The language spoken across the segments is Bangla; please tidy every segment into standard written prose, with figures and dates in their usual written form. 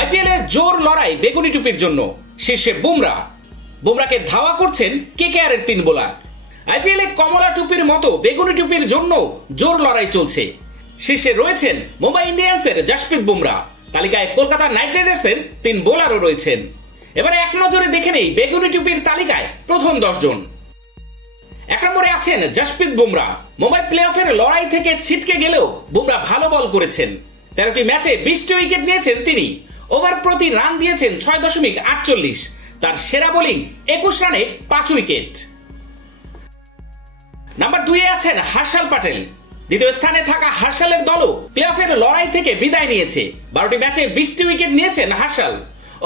আইপিএলে জোর লড়াই বেগুনি টুপির জন্য। শীর্ষে বুমরাকে ধাওয়া করছেন কেকেআরের 3 বোলার। আইপিএলে কমলা টুপির মতো বেগুনি টুপির জন্য জোর লড়াই চলছে। শীর্ষে রয়েছেন মুম্বাই ইন্ডিয়ান্সের জাসপ্রীত বুমরা। তালিকায় কলকাতা নাইট রাইডার্সের 3 বোলারও রয়েছেন। এবারে এক নজরে দেখে নেই বেগুনি টুপির তালিকায় প্রথম 10 জন। 1 নম্বরে আছেন জাসপ্রীত বুমরা। মুম্বাই প্লে অফের লড়াই থেকে ছিটকে গেলেও বুমরা ভালো বল করেছেন। 13টি ম্যাচে 20টি উইকেট নিয়েছেন তিনি। ওভার প্রতি রান দিয়েছেন 6.48। তার সেরা বোলিং 21 রানে 5 উইকেট। নাম্বার 2 এ আছেন হর্ষল প্যাটেল। দ্বিতীয় স্থানে থাকা হর্ষলের দলও প্লে অফের লড়াই থেকে বিদায় নিয়েছে। 12টি ম্যাচে 20টি উইকেট নিয়েছেন হর্ষল।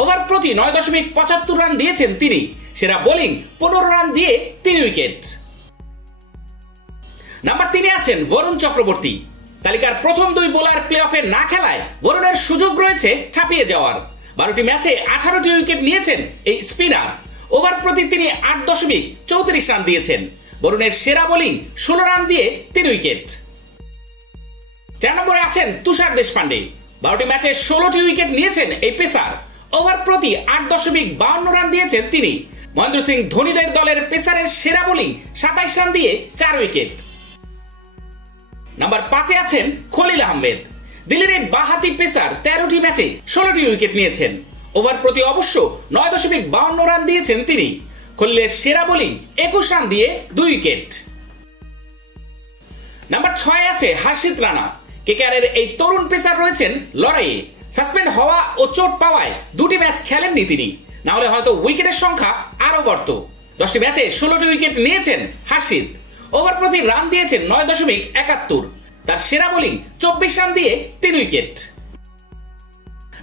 ওভার প্রতি 9.75 রান দিয়েছেন তিনি। সেরা বোলিং 15 রান দিয়ে 3 উইকেট। নাম্বার 3 এ আছেন বরুণ চক্রবর্তী। তালিকার প্রথম 2 বোলার প্লে অফে না খেলায় বরুণের সুযোগ রয়েছে ছাপিয়ে যাওয়ার। 12টি ম্যাচে 18টি উইকেট নিয়েছেন এই স্পিনার। ওভার প্রতি তিনি 8.34 রান দিয়েছেন। বরুণের সেরা বোলিং 16 রান দিয়ে 3 উইকেট। 4 নম্বরে আছেন তুষার দেশপান্ডে। 12টি ম্যাচে 16টি উইকেট নিয়েছেন এই পেসার। ওভার প্রতি 8.52 রান দিয়েছেন তিনি। মহেন্দ্র সিং ধোনিদের দলের পেসারের সেরা বোলিং 27 রান দিয়ে 4 উইকেট। নাম্বার 5 এ আছেন খলিল আহমেদ। দিল্লির এই বাঁহাতি পেসার 13টি ম্যাচে 16টি উইকেট নিয়েছেন। ওভার প্রতি অবশ্য 9.52 রান দিয়েছেন তিনি। খলিলের সেরা বোলিং 21 রান দিয়ে 2 উইকেট। নাম্বার 6 এ আছে হর্ষিত রানা। কেকেআরের এই তরুণ পেসার রয়েছেন লড়াইয়ে। সাসপেন্ড হওয়া ও চোট পাওয়ায় 2টি ম্যাচ খেলেননি তিনি। না হলে হয়তো উইকেটের সংখ্যা আরো বাড়ত। 10টি ম্যাচে 16টি উইকেট নিয়েছেন হর্ষিত। ওভার প্রতি রান দিয়েছেন 9.71। তার সেরা বোলিং 24 রান দিয়ে 3 উইকেট।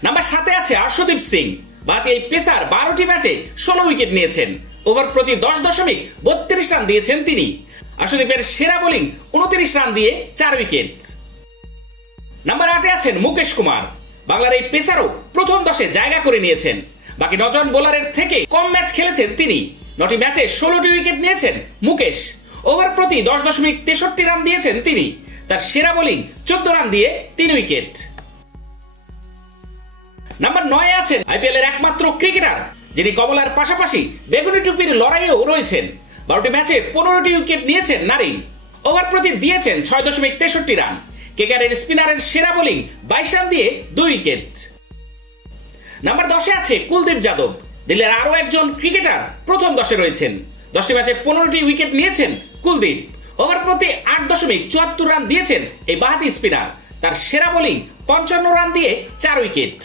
নাম্বার 7 এ আছে অর্শদীপ সিং। বাঁহাতি এই পেসার 12টি ম্যাচে 16 উইকেট নিয়েছেন। ওভার প্রতি 10.32 রান দিয়েছেন তিনি। অর্শদীপের সেরা বোলিং 29 রান দিয়ে 4 উইকেট। নাম্বার 8 এ আছেন মুকেশ কুমার। বাংলার এই পেসারও প্রথম 10-এ জায়গা করে নিয়েছেন। বাকি 9 জন বোলারের থেকে কম ম্যাচ খেলেছেন তিনি। 9টি ম্যাচে 16টি উইকেট নিয়েছেন মুকেশ। ওভার প্রতি 10.63 রান দিয়েছেন তিনি। তার সেরা বোলিং 14 রান দিয়ে 3 উইকেট। নাম্বার 9 এ আছেন আইপিএল এর একমাত্র ক্রিকেটার যিনি কমলার পাশাপাশি বেগুনি টুপির লড়াইয়েও রয়েছেন। 12টি ম্যাচে 15টি উইকেট নিয়েছেন নারিন। ওভার প্রতি দিয়েছেন 6.63 রান। কেকেআরের স্পিনারের সেরা বোলিং 22 রান দিয়ে 2 উইকেট। নাম্বার 10 এ আছে কুলদীপ যাদব। দিল্লির আরো একজন ক্রিকেটার প্রথম 10-এ রয়েছেন। 10টি ম্যাচে 15টি উইকেট নিয়েছেন কুলদীপ। ওভার প্রতি 8.74 রান দিয়েছেন এই বাঁহাতি স্পিনার। তার সেরা বোলিং 55 রান দিয়ে 4 উইকেট।